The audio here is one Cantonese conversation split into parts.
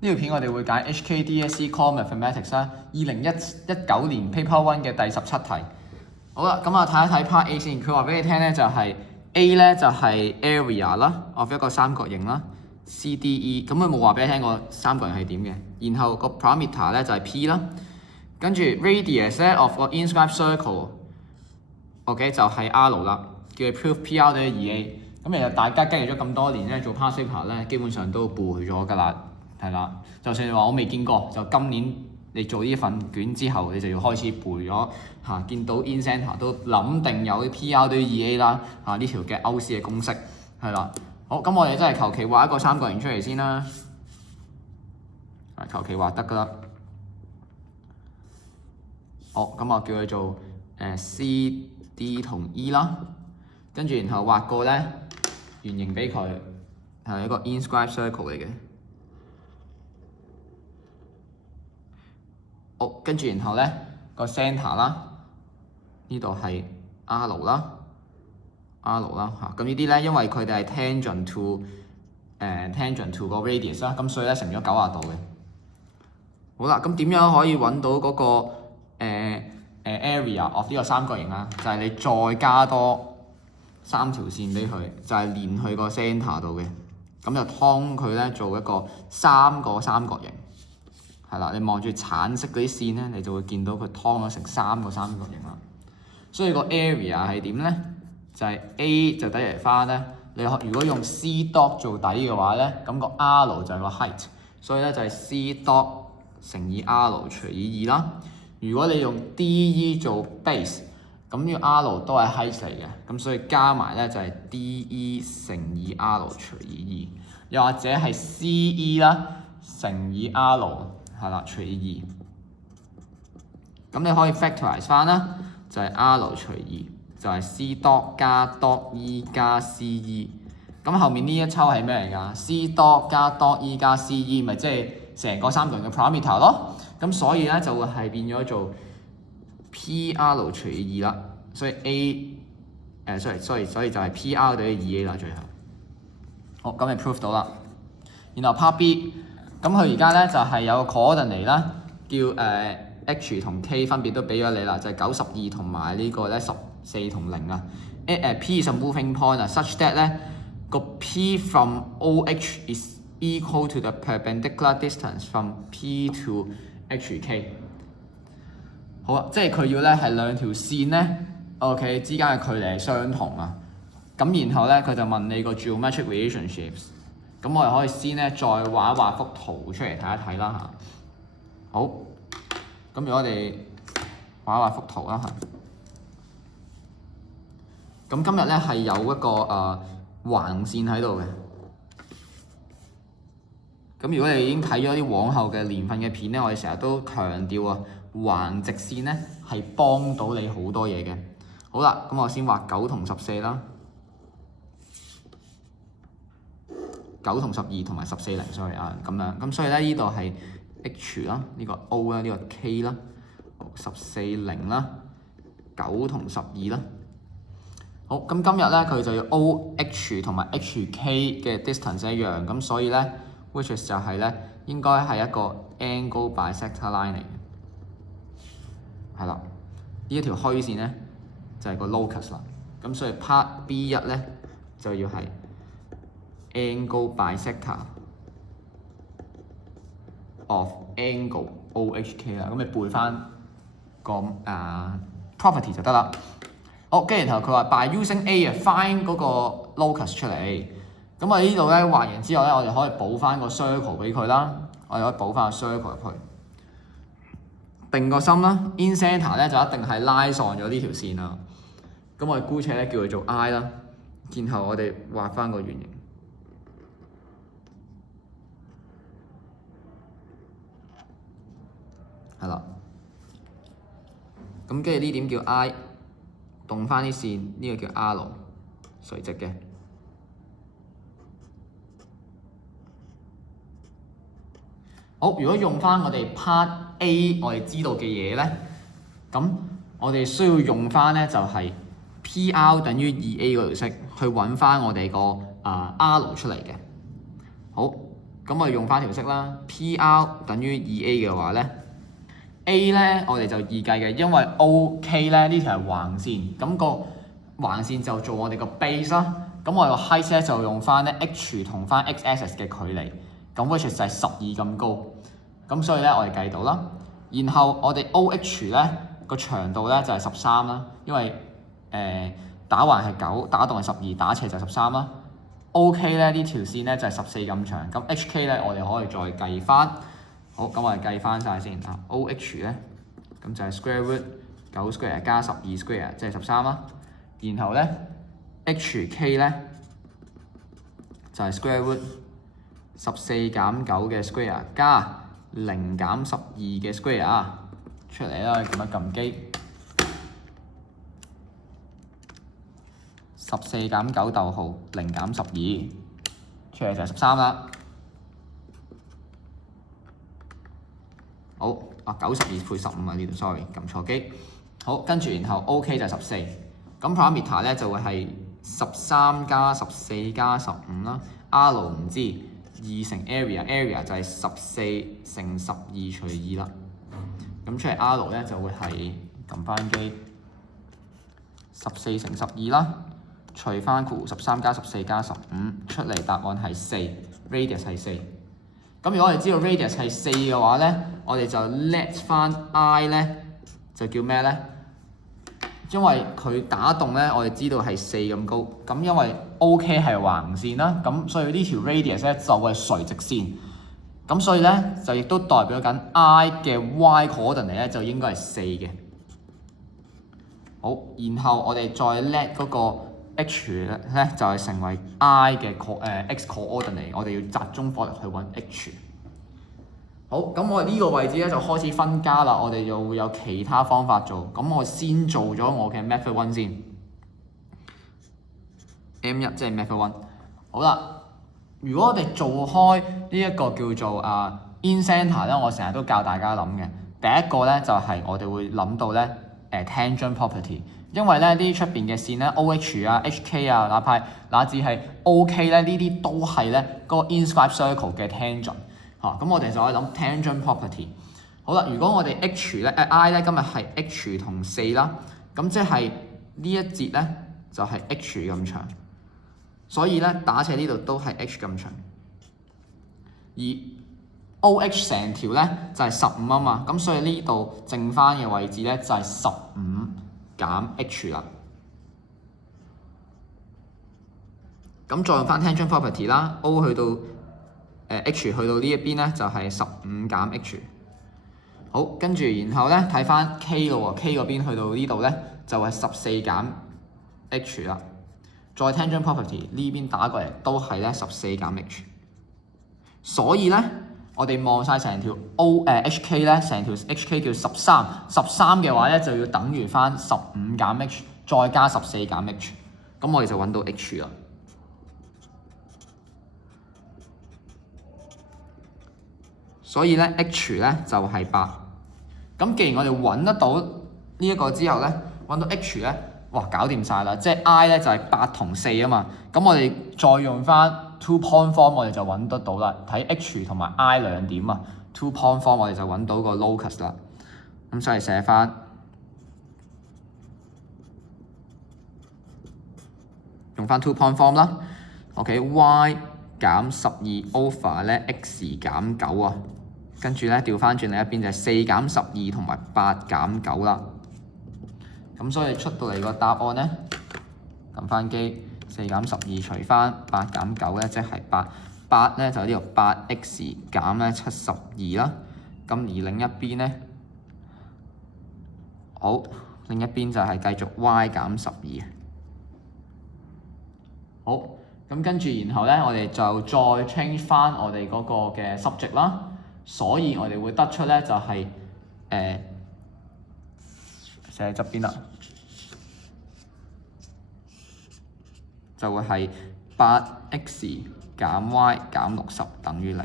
呢條片我哋會揀 HKDSE Core Mathematics 啦，2019年 Paper 1嘅第17題。好啦，咁啊睇一睇 Part A 先。佢話俾你聽咧就係 A 咧就係 area 啦，of 一個三角形啦 ，CDE。咁佢冇話俾你聽個三角形係點嘅。然後個 parameter 咧就係 P 啦，跟住 radius 咧 of 個 inscribed circle，OK 就係 R 啦，叫你 prove PR 等於 2A。咁其實大家經歷咗咁多年咧，做 past paper 咧，基本上都背咗㗎啦，係啦。就算你話我未見過，就今年你做呢份卷之後，你就要開始背咗嚇。見到 in centre 都諗定有啲 PR 等於 2A 啦，嚇呢條嘅歐式嘅公式係啦。好，咁我哋真係求其畫一個三角形出嚟先啦，求其畫得㗎啦。好，咁我叫佢做CD 同 E 啦，跟住然後畫個咧圓形俾佢，係一個 inscribed circle 嚟嘅。好，跟住然後咧個 centre 啦，呢度係 R 啦嚇。咁呢啲咧，因為佢哋係 tangent to 個 radius 啦，咁所以咧成咗90度嘅。好啦，咁點樣可以揾到嗰個area of 呢個三角形啊？就係你再加多3條線俾佢，就係連去個 centre 度嘅，咁就劏佢咧做一個3個三角形，係啦。你望住橙色嗰啲線咧，你就會見到佢劏咗成3個三角形啦。所以個 area 係點咧？就係 A 就等於翻咧。你如果用 C dot 做底嘅話咧，咁個 R 就係個 height，所以咧就係 C dot 乘以 R 除以2啦。如果你用 DE 做 base， 咁呢個 R 都係 height 嚟嘅，咁所以加埋咧就係 DE 乘以 R 除以2，又或者係 CE 啦乘以 R 係啦除以2，咁你可以 factorize 翻啦，就係 R 除以2，就係 C dot 加 dot E 加 CE。咁後面呢一抽係咩嚟㗎？C dot 加 dot E 加 CE 咪即係成個三角形嘅 parameter 咯。咁所以咧就會係變咗做 PR 除以2啦，所以 所以就係 PR 等於 2A 啦最後。好，咁你 prove 到啦。然後 part B， 咁佢而家咧就係有個 coordinate啦，叫H 同 K 分別都俾咗你啦，就係92同埋呢個咧14同0啊。P is a moving point 啊 ，such that 咧個 P from OH is equal to the perpendicular distance from P to HK。好啊，即係佢要咧係兩條線咧 ，OK 之間嘅距離係相同啊。咁然後咧佢就問你個 geometric relationships。咁我哋可以先咧再畫一畫幅圖出嚟睇一睇啦嚇。好，咁如果我哋畫一畫幅圖啦嚇。咁今日咧係有一個橫線喺度嘅。咁如果你已經睇咗啲往後嘅年份嘅片咧，我哋成日都強調啊，橫直線咧係幫到你好多嘢嘅。好啦，咁我先畫9同14啦，9同12同埋14零，sorry啊，咁樣。咁所以咧呢度係 H 啦，呢個 O 啦，呢個 K 啦，14零啦，9同12啦。好，咁今日咧佢就要 OH 同埋 HK 嘅 distance 一樣，咁所以咧 which is 就係咧應該係一個 angle bisector line 嚟嘅，係啦，呢一條虛線咧就係個 locus 啦，咁所以 part B1 咧就要係 angle bisector of angle OHK 啦，咁你背翻個property 就得啦。好，跟住然後佢話 by using A 啊 find 嗰個 locus 出嚟，咁我呢度咧畫完之後咧，我哋可以補翻個 circle 俾佢啦，我哋可以補翻個 circle 入去，定個心啦 ，in centre 咧就一定係拉上咗呢條線啦，咁我哋姑且咧叫佢做 I 啦，然後我哋畫翻個圓形，係啦，咁跟住呢點叫 I。動翻啲線，呢個叫 R， 垂直嘅。好，如果用翻我哋 Part A 我哋知道嘅嘢咧，咁我哋需要用翻咧就係 PR 等於 2A 嗰條式去揾翻我哋個R 出嚟嘅。好，咁我哋用翻條式啦 ，PR 等於 2A 嘅話咧 ，A 咧我哋就易計嘅，因為 OK 咧呢條係橫線，咁個橫線就做我哋個 base 啦。咁我哋個 height 咧就用翻咧 H 同翻 x-axis 嘅距離，咁 which 就係12咁高。咁所以咧我哋計到啦。然後我哋 OH 咧個長度咧就係13啦，因為打橫係9，打戙係12，打斜就係13啦。OK 咧呢條線咧就係14咁長，咁 HK 咧我哋可以再計翻。好，咁我哋計翻晒先啊。OH 咧咁就係 square root 9 square 加12 square 即係13啦。然後咧 HK 咧就係 square root 14減9嘅 square 加0減12嘅 square 出嚟啦，咁樣撳機。14減9逗號0減12，出嚟就係13啦。好，92配15啊，呢度 sorry 撳錯機。好，跟住然後 OK 就係14，咁 parameter 咧就會係13加14加15啦。R 唔知2乘 area 就係14乘12除2啦。咁出嚟 R 咧就會係撳翻機14乘12啦。除翻括弧13加14加15出嚟，答案係4 ，radius 係4。咁如果我哋知道 radius 係4嘅話咧，我哋就 let 翻 I 咧就叫咩咧？因為佢打戙咧，我哋知道係4咁高。咁因為 OK 係橫線啦，咁所以呢條 radius 咧就係垂直線。咁所以咧就亦都代表緊 I 嘅 y coordinate 咧就應該係4嘅。好，然後我哋再 let 嗰個H 咧就係成為 I 嘅x coordinate， 我哋要集中火力去揾 H。好，咁我哋呢個位置咧就開始分家啦，我哋又會有其他方法做。咁我先做咗我嘅 method 1先 ，M1 即係 method 1。好啦，如果我哋做開呢一個叫做in center 咧，我成日都教大家諗嘅。第一個咧就係我哋會諗到咧tangent property。因為咧呢出邊嘅線咧 OH 啊、HK 啊，哪至係 OK 咧，呢啲都係咧嗰個 inscribed circle 嘅 tangent 咁我哋就可以諗 tangent property。好啦，如果我哋 I 咧今日係 H 同4啦，咁即係呢一節咧就係 H 咁長，所以咧打斜呢度都係 H 咁長，而 OH 成條咧就係15啊嘛，咁所以呢度剩翻嘅位置咧就係15減 H 啦，咁再用翻 tangent property 啦 ，O 去到H 去到呢一邊咧就係15減 H。好，跟住然後咧睇翻 K 咯喎 ，K 嗰邊去到呢度咧就係14減 H 啦。再 tangent property 呢邊打過嚟都係咧14減 H。所以咧我哋望晒成條 HK 咧，成條 HK 叫13嘅話咧就要等於翻15減 H 再加14減 H， 咁我哋就揾到 H 啦。所以咧 H 咧就係8。咁既然我哋揾得到呢一個之後咧，揾到 H 咧，哇搞掂晒啦！即係 I 咧就係8同4啊嘛。咁我哋再用翻 two point form， 我哋就揾得到啦。睇 H 同埋 I 兩點啊 ，two point form 我哋就揾到個 locus 啦。咁所以寫翻用翻 two point form 啦。OK，y 減12 over 咧 x 減9啊。跟住咧調翻轉另一邊就係4減12同埋8減9啦。咁所以出到嚟個答案咧，撳翻機4減12除翻8減9咧，即係8咧就係呢度8x 減咧72啦。咁而另一邊咧，好，另一邊就係繼續 y 減12。好，咁跟住然後咧，我哋就再 change 翻我哋嗰個嘅 subject 啦。所以我哋會得出咧就係寫喺側邊啦，就會係8x 減 y 減60等於0。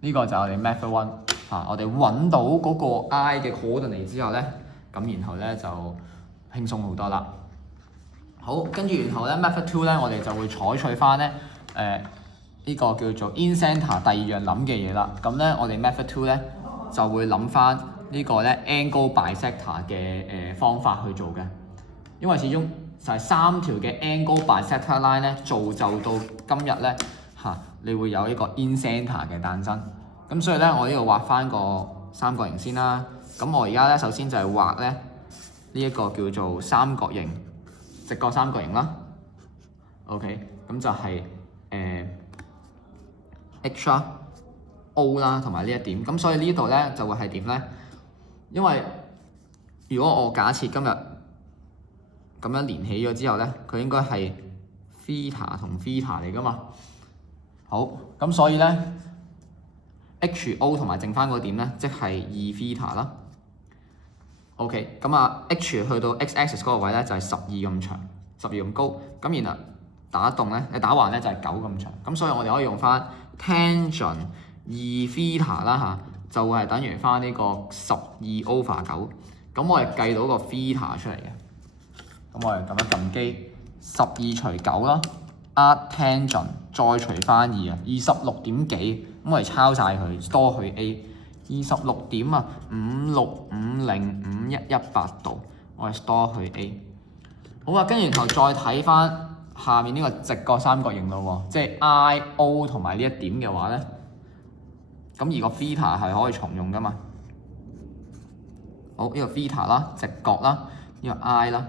呢個就係我哋 method 1我哋揾到嗰個 I 嘅 coordinate 之後咧，咁然後咧就輕鬆好多啦。好，跟住然後咧 method 2咧，我哋就會採取翻咧呢個叫做 in centre 第二樣諗嘅嘢啦。咁咧，我哋 method 2咧就會諗翻呢個咧 angle bisector 嘅方法去做嘅，因為始終就係3條嘅 angle bisector line 咧造就到今日咧你會有呢個 in centre 嘅誕生。咁所以咧，我呢度畫翻個三角形先啦。咁我而家咧首先就係畫咧呢一個叫做三角形，直角三角形啦。OK， 咁就係H 啦、O 啦同埋呢一點。咁所以呢度咧就會係點咧？因為如果我假設今日咁樣連起咗之後咧，佢應該係 theta 同 theta 嚟噶嘛。好，咁所以咧 HO 同埋剩翻嗰點咧，即係2theta啦。OK， 咁H 去到 x-axis 嗰個位咧就係12咁長，12咁高。咁然後打橫咧就係9咁長。咁所以我哋可以用翻 tangent 2theta 啦就會係等於翻呢個12 over 9。咁我哋計到個 theta 出嚟嘅。咁我哋撳一撳機，12除9啦 ，add tangent 再除翻2啊，26點幾。咁我哋抄晒佢 store 去 A。26點56505118度，我哋 store 去 A。好啊，跟住然後再睇翻下面呢個直角三角形咯喎，即係 I、O 同埋呢一點嘅話咧，咁而個 theta 係可以重用噶嘛。好，呢個 theta 啦，直角啦，呢個 I 啦，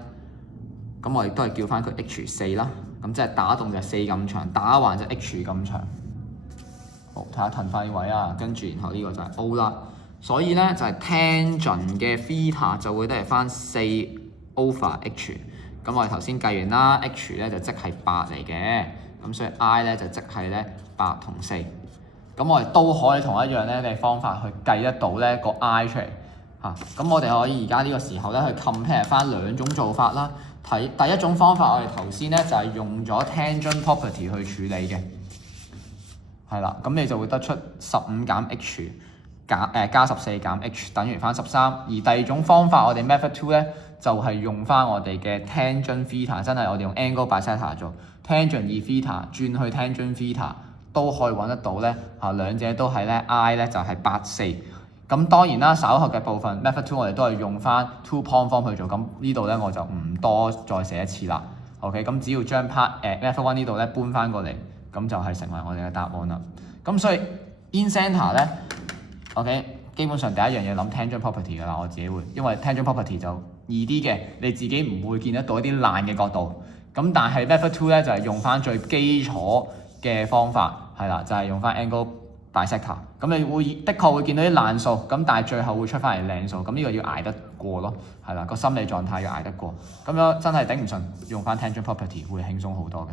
咁我哋都係叫翻佢 H4 啦。咁即係打戙就4咁長，打橫就 H 咁長。好，睇下褪翻呢位啊，跟住然後呢個就係 O 啦，所以咧就係 tangent 嘅 theta 就會得係翻4 over H。咁我哋頭先計完啦 ，H 咧就即係8嚟嘅，咁所以 I 咧就即係咧8同4。咁我哋都可以同一樣咧嘅方法去計得到咧個 I 出嚟嚇。咁我哋可以而家呢個時候咧去 compare 翻兩種做法啦。睇第一種方法，我哋頭先咧就係用咗 tangent property 去處理嘅。係啦，咁你就會得出15減 H 加14減 H 等於翻13。而第二種方法，我哋 method 2咧就係用翻我哋嘅 tangent theta， 真係我哋用 angle bisector 做 tangent 2theta 轉去 tangent theta 都可以揾得到咧。兩者都係咧 I 咧就係84。咁當然啦，稍後嘅部分 method 2我哋都係用翻 two point form 去做。咁呢度咧我就唔多再寫一次啦。OK， 咁只要將 method 1呢度咧搬翻過嚟。咁就係成為我哋嘅答案啦。咁所以 in centre 咧 ，OK， 基本上第一樣嘢諗 tangent property 㗎啦，我自己會，因為 tangent property 就易啲嘅，你自己唔會見得到一啲爛嘅角度。咁但係 method 2咧就係用翻最基礎嘅方法，係啦，就係用翻 angle bisector。咁你會的確會見到啲爛數，咁但係最後會出翻嚟靚數。咁呢個要捱得過咯，係啦，個心理狀態要捱得過。咁樣真係頂唔順，用翻 tangent property 會輕鬆好多嘅。